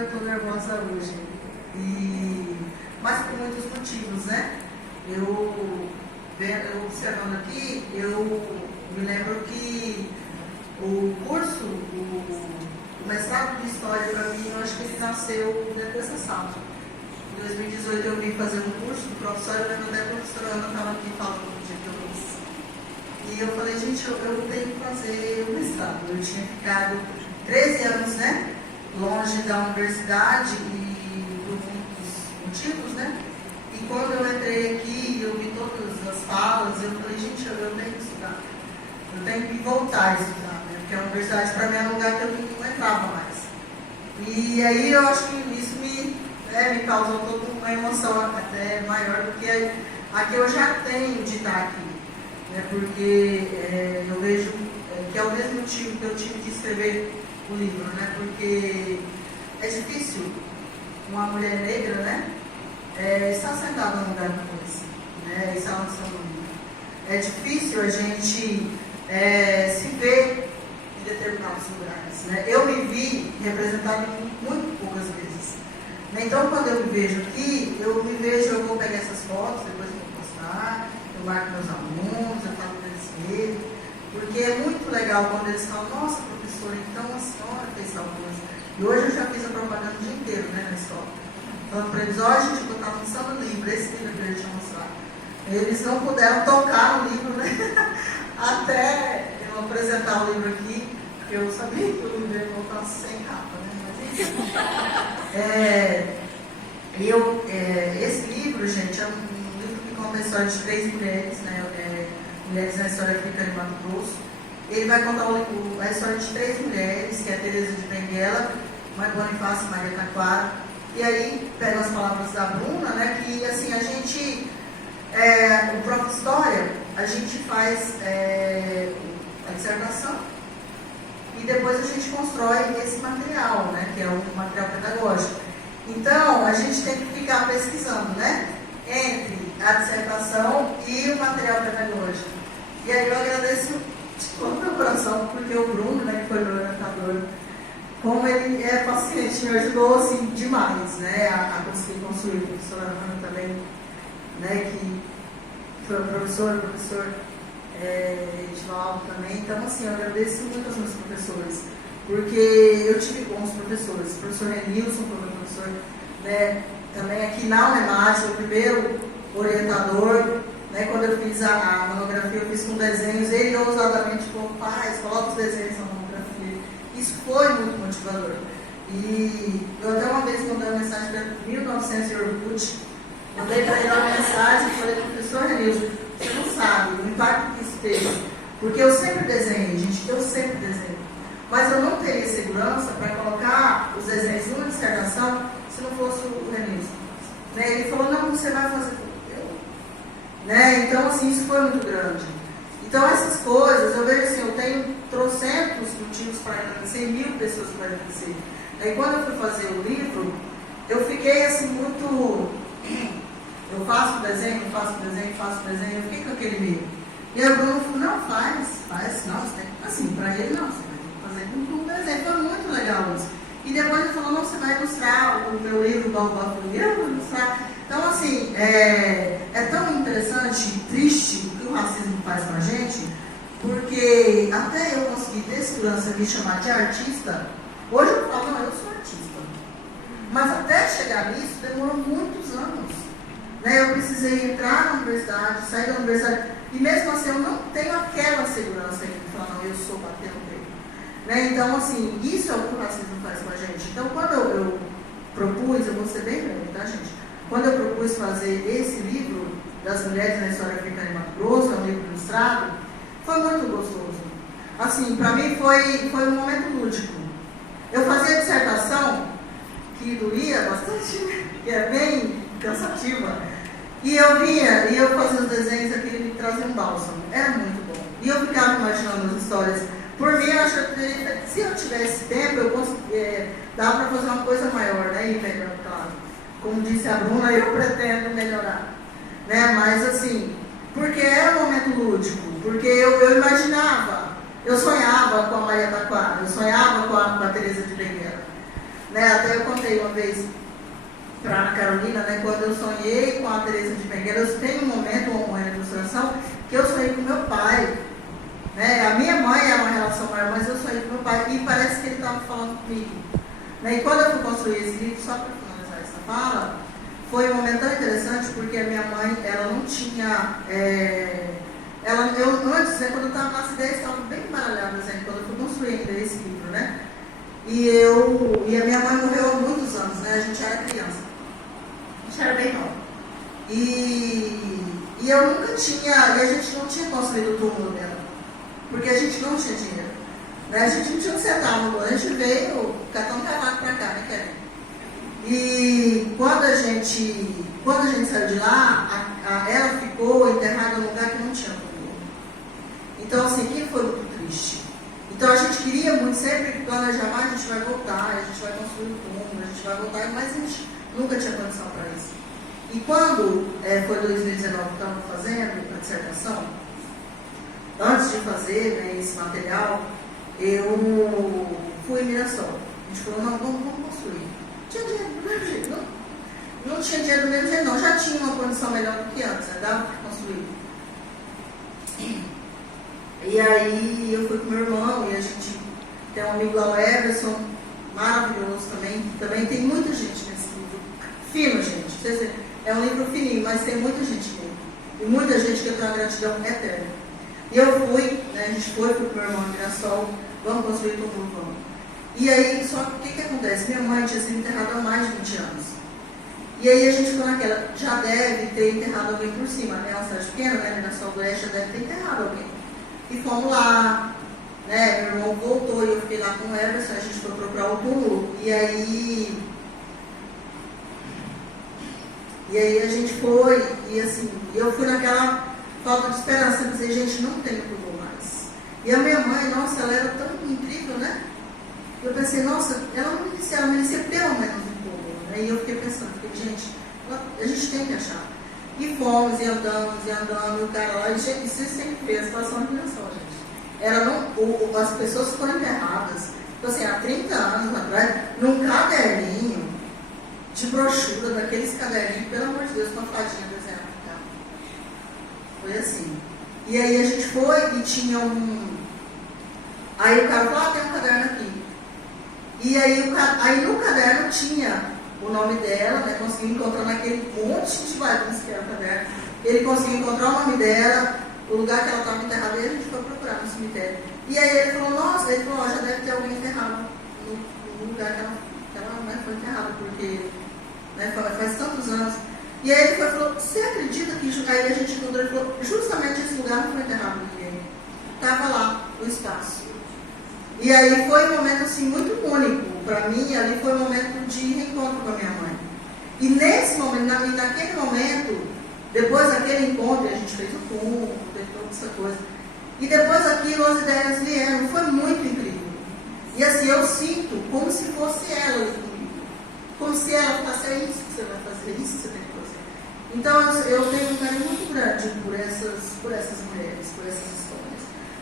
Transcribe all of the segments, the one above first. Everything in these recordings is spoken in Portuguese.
eu estou nervosa hoje. Mas por muitos motivos, né? Eu observando aqui, eu me lembro que o curso, o mestrado de História, para mim, eu acho que ele nasceu dentro dessa sala. Em 2018 eu vim fazer um curso do professor, eu lembro até que a professora Ana estava aqui falando no dia que eu fiz. E eu falei, gente, eu tenho que fazer o mestrado. Eu tinha ficado 13 anos, né? Longe da universidade e por muitos motivos, né? E quando eu entrei aqui, eu vi todas as falas, eu falei, gente, eu tenho que estudar. Eu tenho que voltar a estudar, né? Porque a universidade para mim é um lugar que eu não entrava mais. E aí eu acho que isso me causou toda uma emoção até maior do que a que eu já tenho de estar aqui. Né? Porque eu vejo que é o mesmo motivo que eu tive de escrever o livro, né? Porque é difícil uma mulher negra, né? Estar sentada num lugar como esse, né? Esse é uma lição do livro. É difícil a gente se ver em determinados lugares, né? Eu me vi representado muito poucas vezes. Então, quando eu me vejo aqui, eu vou pegar essas fotos, depois eu vou postar, eu marco meus alunos, eu falo para eles verem, porque é muito legal quando eles falam, nossa, professora, então a senhora fez tal coisa. E hoje eu já fiz a propaganda o dia inteiro, né, na escola. Falando para eles, ó, a gente botar função no livro, esse livro que eu ia te mostrar. Eles não puderam tocar no livro, né, até eu apresentar o livro aqui, porque eu sabia que o livro ia voltar sem capa, né, mas enfim. Esse livro, gente, é um livro que conta a história de 3 mulheres, né? Mulheres na história africana em Mato Grosso. Ele vai contar a história de 3 mulheres, que é a Teresa de Benguela, Mãe Bonifácio e Maria Taquara. E aí, pega as palavras da Bruna, né? Que assim, a gente, o próprio História, a gente faz a dissertação e depois a gente constrói esse material, né? Que é o material pedagógico. Então, a gente tem que ficar pesquisando, né? Entre a dissertação e o material pedagógico. E aí eu agradeço de todo o meu coração, porque o Bruno, né, que foi meu orientador, como ele é paciente, me ajudou assim, demais, né, a conseguir construir. A professora Ana também, né, que foi o professor Edivaldo também. Então, assim, eu agradeço muito aos meus professores, porque eu tive bons professores. O professor Renilson foi meu professor, né, também aqui na UNEMAT, o primeiro orientador, né, quando eu fiz a monografia, eu fiz com desenhos, ele ousadamente falou, pai, coloca os desenhos na monografia. Isso foi muito motivador. E eu até uma vez mandei uma mensagem para 1900 e Orkut, mandei para ele uma mensagem e falei, professor Renilson, você não sabe o impacto que isso teve, porque eu sempre desenhei, gente, eu sempre desenho. Mas eu não teria segurança para colocar os desenhos numa dissertação se não fosse o Renilson. Né? Ele falou, não, você vai fazer tudo. Né? Então, assim, isso foi muito grande. Então, essas coisas, eu vejo assim, eu tenho trocentos motivos para agradecer, 1000 pessoas para agradecer. Aí, quando eu fui fazer o livro, eu fiquei assim, muito... Eu faço desenho, eu fiquei com aquele medo. E a Bruna falou, não, faz, não, você tem que... Assim, para ele, não, você vai ter que fazer com um desenho. Foi muito legal isso. E depois ele falou, não, você vai ilustrar o meu livro, Baobá, eu vou ilustrar. Então, assim, é tão interessante e triste o que o racismo faz com a gente, porque até eu conseguir ter segurança de me chamar de artista, hoje eu falo, não, eu sou artista. Mas até chegar nisso demorou muitos anos. Né? Eu precisei entrar na universidade, sair da universidade, e mesmo assim eu não tenho aquela segurança de falar, não, eu sou bater no peito. Né? Então, assim, isso é o que o racismo faz com a gente. Então, quando eu propus, eu vou ser bem breve, tá, gente? Quando eu propus fazer esse livro das mulheres na história africana em Mato Grosso, é um livro ilustrado, foi muito gostoso. Assim, para mim foi um momento lúdico. Eu fazia a dissertação, que doía bastante, que é bem cansativa, e eu vinha, e eu fazia os desenhos, aquele me trazia um bálsamo. Era muito bom. E eu ficava imaginando as histórias. Por mim, eu acho que se eu tivesse tempo, eu dava para fazer uma coisa maior, né? E melhor, claro. Como disse a Bruna, eu pretendo melhorar. Né? Mas assim, porque era um momento lúdico, porque eu imaginava, eu sonhava com a Maria Taquara, eu sonhava com a Teresa de Benguela. Né? Até eu contei uma vez para a Ana Carolina, né, quando eu sonhei com a Teresa de Benguela, eu tenho um momento, uma ilustração, que eu sonhei com meu pai. Né? A minha mãe é uma relação maior, mas eu sonhei com meu pai e parece que ele estava falando comigo. Né? E quando eu fui construir esse livro, só para finalizar essa fala, foi um momento tão interessante porque a minha mãe, ela não tinha. Antes, né, quando eu estava nas ideias, estavam bem embaralhadas, né, quando eu fui construindo esse livro, né? E a minha mãe morreu há muitos anos, né? A gente era criança. A gente era bem nova. E eu nunca tinha, e a gente não tinha construído o túmulo dela, porque a gente não tinha dinheiro. Né? A gente não tinha um centavo, a gente veio catando cavaco pra cá, né, Kevin? E quando a gente saiu de lá, ela ficou enterrada num lugar que não tinha túmulo. Então, assim, aquilo foi muito triste. Então, a gente queria muito, sempre planejar, a gente vai voltar, a gente vai construir um túmulo, a gente vai voltar, mas a gente nunca tinha condição para isso. E quando foi 2019 que estava fazendo a dissertação, antes de fazer, né, esse material, eu fui em Mirassol. A gente falou, não, vamos construir. Tinha dinheiro do mesmo jeito, não tinha dinheiro do mesmo jeito, não. Já tinha uma condição melhor do que antes, né? Dava para construir. E aí eu fui com meu irmão e a gente tem um amigo lá, o Everson, maravilhoso também. Também tem muita gente nesse livro. Fino, gente. É um livro fininho, mas tem muita gente nele. E muita gente que eu tenho uma gratidão eterna. E eu fui, né, a gente foi com o meu irmão em Mirassol, vamos construir todo mundo, vamos. E aí, só que o que acontece? Minha mãe tinha sido enterrada há mais de 20 anos. E aí a gente ficou naquela, já deve ter enterrado alguém por cima, né? Uma cidade pequena, né? Mirassol do Oeste já deve ter enterrado alguém. E fomos lá, né? Meu irmão voltou e eu fiquei lá com o Everson, a gente foi procurar o túmulo. E aí a gente foi, e assim, eu fui naquela falta de esperança, dizer, gente, não tem túmulo mais. E a minha mãe, nossa, ela era tão incrível, né? Eu pensei, nossa, ela merecia pelo menos um túmulo, né? E eu fiquei pensando, gente, a gente tem que achar. E fomos, e andamos, e o cara lá, e isso sempre fez a situação de Mirassol, gente. As pessoas foram enterradas, então, assim, há 30 anos atrás, num caderninho de brochura, daqueles caderninhos, pelo amor de Deus, com a fadinha desenhada no carro. Foi assim. E aí a gente foi e tinha Aí o cara falou, tem um caderno aqui. E aí no caderno tinha o nome dela, né? Conseguiu encontrar naquele monte de bagunça que era o caderno. Ele conseguiu encontrar o nome dela, o lugar que ela estava enterrada, e a gente foi procurar no cemitério. E aí ele falou, nossa, já deve ter alguém enterrado no lugar que ela né, foi enterrada, porque né, faz tantos anos. E aí ele falou, você acredita que aí a gente encontrou, ele falou, justamente esse lugar não foi enterrado ninguém. Estava lá, o espaço. E aí foi um momento assim, muito único. Para mim, ali foi um momento de reencontro com a minha mãe. E nesse momento, naquele momento, depois daquele encontro, a gente fez o túmulo, fez toda essa coisa. E depois daquilo, as ideias vieram. Foi muito incrível. E assim, eu sinto como se fosse ela ali comigo. Como se ela falasse, é isso que você vai fazer, é isso que você tem que fazer. Então, eu tenho um carinho muito grande por essas mulheres, por essas histórias.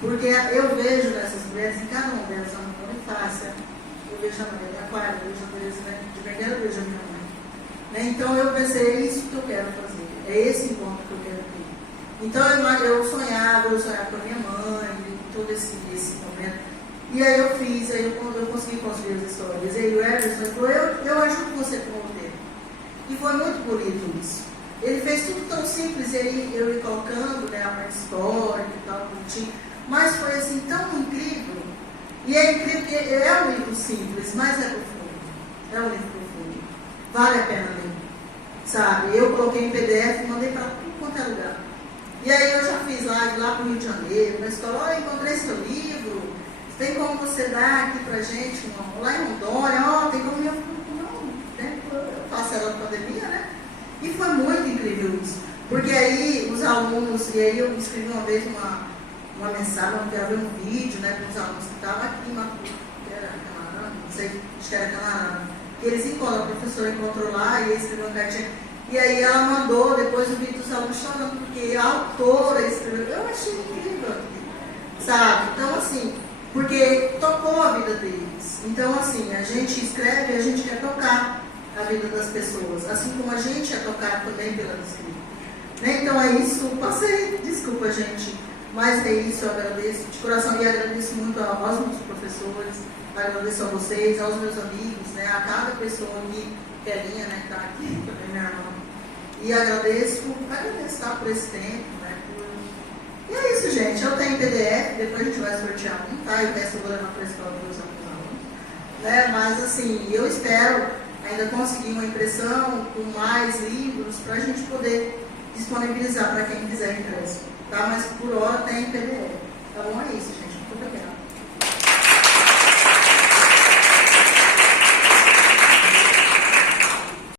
Porque eu vejo nessas mulheres, em cada uma delas, a Bonifácia, eu vejo a Maria Aquária, eu vejo a Teresa de Benguela, eu vejo a minha mãe. Né? Então eu pensei, é isso que eu quero fazer, é esse encontro que eu quero ter. Então eu sonhava com a minha mãe, todo esse momento. E aí eu fiz, eu consegui construir as histórias. E aí o Everson falou, eu ajudo você com o roteiro. E foi muito bonito isso. Ele fez tudo tão simples, e aí eu ia colocando, né, a parte histórica e tal, bonitinho. Mas foi assim tão incrível. E é incrível que é um livro simples, mas é profundo. É um livro profundo. Vale a pena ler. Sabe? Eu coloquei em PDF e mandei para tudo quanto é lugar. E aí eu já fiz live lá para o Rio de Janeiro, na escola, olha, encontrei seu livro, tem como você dar aqui pra gente, lá em Rondônia, tem como eu não, né? Eu faço ela na pandemia, né? E foi muito incrível isso. Porque aí os alunos, e aí eu escrevi uma vez uma mensagem, eu gravei um vídeo, né, para os alunos que estavam aqui em Maputo, que era Camarão, não sei, acho que era Camarão. E eles encontram, a professora encontrou lá, e escreveu uma cartinha. E aí ela mandou depois o vídeo dos alunos chorando, porque a autora escreveu. Eu achei incrível aqui, sabe? Então, assim, porque tocou a vida deles. Então, assim, a gente escreve e a gente quer tocar a vida das pessoas, assim como a gente é tocado também pela escrita. Né? Então é isso, passei, desculpa gente, mas é isso, eu agradeço de coração e agradeço muito aos meus professores, agradeço a vocês, aos meus amigos, né? A cada pessoa aqui, Kelinha, né, que está aqui, também minha irmã. E agradeço tá, por esse tempo, né? E é isso, gente. Eu tenho PDF, depois a gente vai sortear um, tá? E o resto eu vou levar para a escola dos alunos. Né? Mas assim, eu espero ainda conseguir uma impressão com mais livros para a gente poder disponibilizar para quem quiser impresso. Tá? Mas por hora tem PDF. Tá bom? É isso, gente. Muito obrigada.